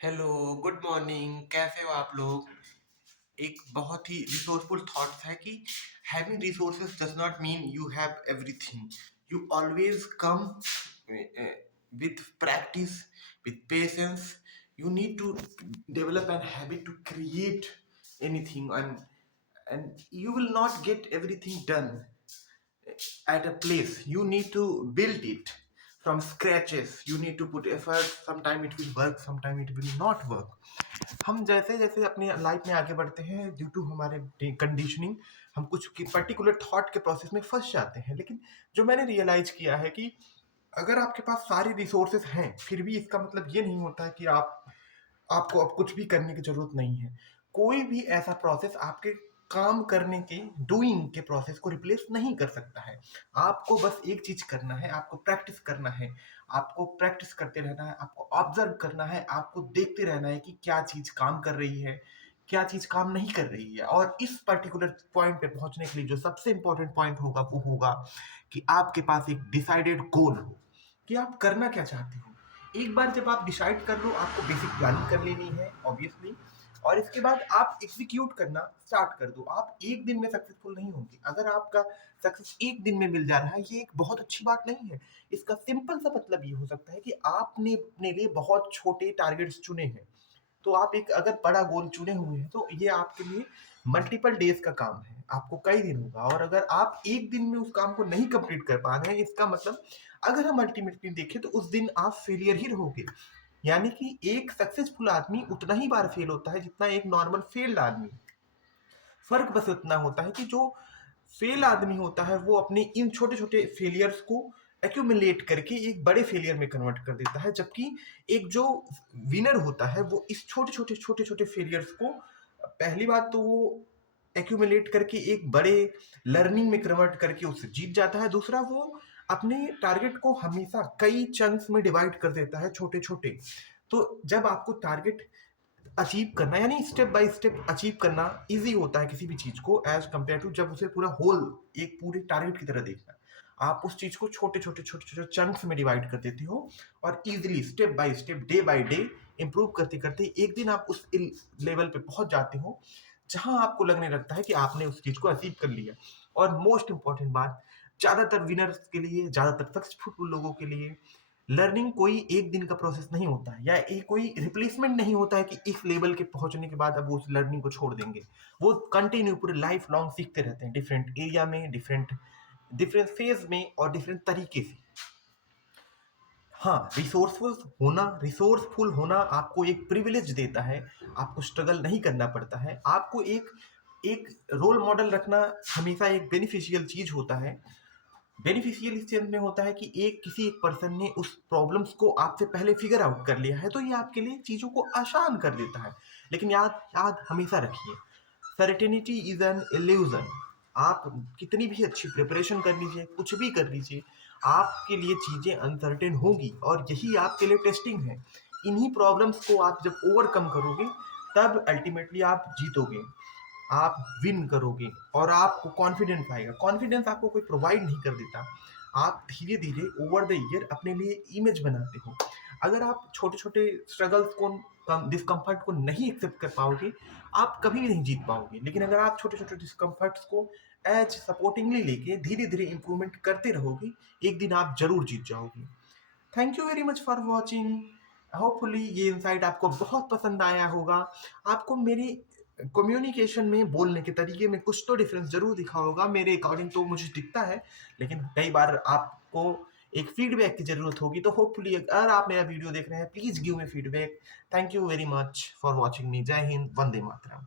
Hello, good morning, कैसे हो आप लोग? एक बहुत ही रिसोर्सफुल थॉट्स है कि having resources does not mean you have everything. You always come with practice, with patience. You need to develop an habit to create anything, and you will not get everything done at a place. You need to build it from scratches. You need to put effort. Sometime it will work, sometime it will not work. हम जैसे जैसे अपनी life में आगे बढ़ते हैं, due to हमारे conditioning, हम कुछ पर्टिकुलर थॉट के प्रोसेस में फंस जाते हैं। लेकिन जो मैंने रियलाइज किया है कि अगर आपके पास सारे रिसोर्सेज हैं, फिर भी इसका मतलब ये नहीं होता है कि आपको अब कुछ भी करने की जरूरत नहीं है। कोई भी ऐसा प्रोसेस आपके काम करने के, डूइंग के प्रोसेस को रिप्लेस नहीं कर सकता है। आपको बस एक चीज करना है, आपको प्रैक्टिस करना है। आपको प्रैक्टिस करते रहना है, आपको ऑब्जर्व करना है, आपको देखते रहना है कि क्या चीज काम कर रही है, क्या चीज काम नहीं कर रही है। और इस पर्टिकुलर पॉइंट पे पहुंचने के लिए जो सबसे इंपॉर्टेंट पॉइंट होगा वो होगा कि आपके पास एक डिसाइडेड गोल हो कि आप करना क्या चाहते हो। एक बार जब आप डिसाइड कर लो, आपको बेसिक प्लानिंग कर लेनी है ऑब्वियसली, और इसके बाद आप एग्जीक्यूट करना स्टार्ट कर दो। आप एक दिन में सक्सेसफुल नहीं होंगे। अगर आपका सक्सेस एक दिन में मिल जा रहा है, ये एक बहुत अच्छी बात नहीं है। इसका सिंपल सा मतलब ये हो सकता है कि आपने अपने लिए बहुत छोटे टारगेट्स चुने हैं। तो आप एक अगर बड़ा गोल चुने हुए हैं, तो ये आपके लिए मल्टीपल डेज का काम है, आपको कई दिन होगा। और अगर आप एक दिन में उस काम को नहीं कंप्लीट कर पा रहे हैं, इसका मतलब अगर हम अल्टीमेटली देखें तो उस दिन आप फेलियर ही रहोगे। यानी कि एक सक्सेसफुल आदमी उतना ही बार फेल होता है जितना एक नॉर्मल फेल्ड आदमी। फर्क बस इतना होता है कि जो फेल आदमी होता है वो अपने इन छोटे छोटे फेलियर्स को एक्यूमुलेट करके एक बड़े फेलियर में कन्वर्ट कर देता है, जबकि एक जो विनर होता है वो इस छोटे छोटे फेलियर्स को, पहली बात तो वो एक्यूमुलेट करके एक बड़े लर्निंग में कन्वर्ट करके उससे जीत जाता है। दूसरा, वो अपने टारगेट को हमेशा कई चंक्स में डिवाइड कर देता है, छोटे छोटे। तो जब आपको टारगेट अचीव करना, यानी स्टेप बाय स्टेप अचीव करना इजी होता है किसी भी चीज को, एज कंपेयर टू जब उसे पूरा होल एक पूरे टारगेट की तरह देखना। आप उस चीज को छोटे छोटे चंक्स में डिवाइड कर देते हो और easily step by step, day by day improve करते करते एक दिन आप उस लेवल पे पहुंच जाते हो जहां आपको लगने लगता है कि आपने उस चीज को अचीव कर लिया। और मोस्ट इंपॉर्टेंट बात, ज्यादातर विनर्स के लिए, ज्यादातर सक्सेसफुल लोगों के लिए, लर्निंग कोई एक दिन का प्रोसेस नहीं होता है, या एक कोई रिप्लेसमेंट नहीं होता है कि इस लेवल के पहुंचने के बाद अब वो उस लर्निंग को छोड़ देंगे। वो कंटिन्यू पूरे लाइफ लॉन्ग सीखते रहते हैं, डिफरेंट एरिया में, डिफरेंट डिफरेंट फेज में और डिफरेंट तरीके से। हाँ, रिसोर्सफुल होना आपको एक प्रिविलेज देता है। आपको स्ट्रगल नहीं करना पड़ता है। आपको एक एक रोल मॉडल रखना हमेशा एक बेनिफिशियल चीज होता है। बेनिफिशियल इस चीज में होता है कि किसी एक पर्सन ने उस प्रॉब्लम्स को आपसे पहले फिगर आउट कर लिया है, तो ये आपके लिए चीजों को आसान कर देता है। लेकिन याद याद हमेशा रखिए, सर्टेनिटी इज एन इल्यूजन। आप कितनी भी अच्छी प्रिपरेशन कर लीजिए, कुछ भी कर लीजिए, आपके लिए चीजें अनसर्टेन होगी, और यही आपके लिए टेस्टिंग है। इन्हीं प्रॉब्लम्स को आप जब ओवरकम करोगे, तब अल्टीमेटली आप जीतोगे, आप विन करोगे और आपको कॉन्फिडेंस आएगा। कॉन्फिडेंस आपको कोई प्रोवाइड नहीं कर देता। आप धीरे धीरे ओवर द ईयर अपने लिए इमेज बनाते हो। अगर आप छोटे छोटे स्ट्रगल्स को, डिस्कम्फर्ट को नहीं एक्सेप्ट कर पाओगे, आप कभी भी नहीं जीत पाओगे। लेकिन अगर आप छोटे छोटे डिस्कम्फर्ट्स को एज सपोर्टिंगली लेके धीरे धीरे इंप्रूवमेंट करते रहोगे, एक दिन आप जरूर जीत जाओगे। Thank you very much for watching. Hopefully ये इंसाइट आपको बहुत पसंद आया होगा। आपको मेरी कम्युनिकेशन में, बोलने के तरीके में कुछ तो डिफरेंस जरूर दिखा होगा, मेरे अकॉर्डिंग तो मुझे दिखता है। लेकिन कई बार आपको एक फीडबैक की जरूरत होगी, तो होपफुली अगर आप मेरा वीडियो देख रहे हैं, please give me feedback. Thank you very much for watching मी। जय हिंद, वंदे मातरम।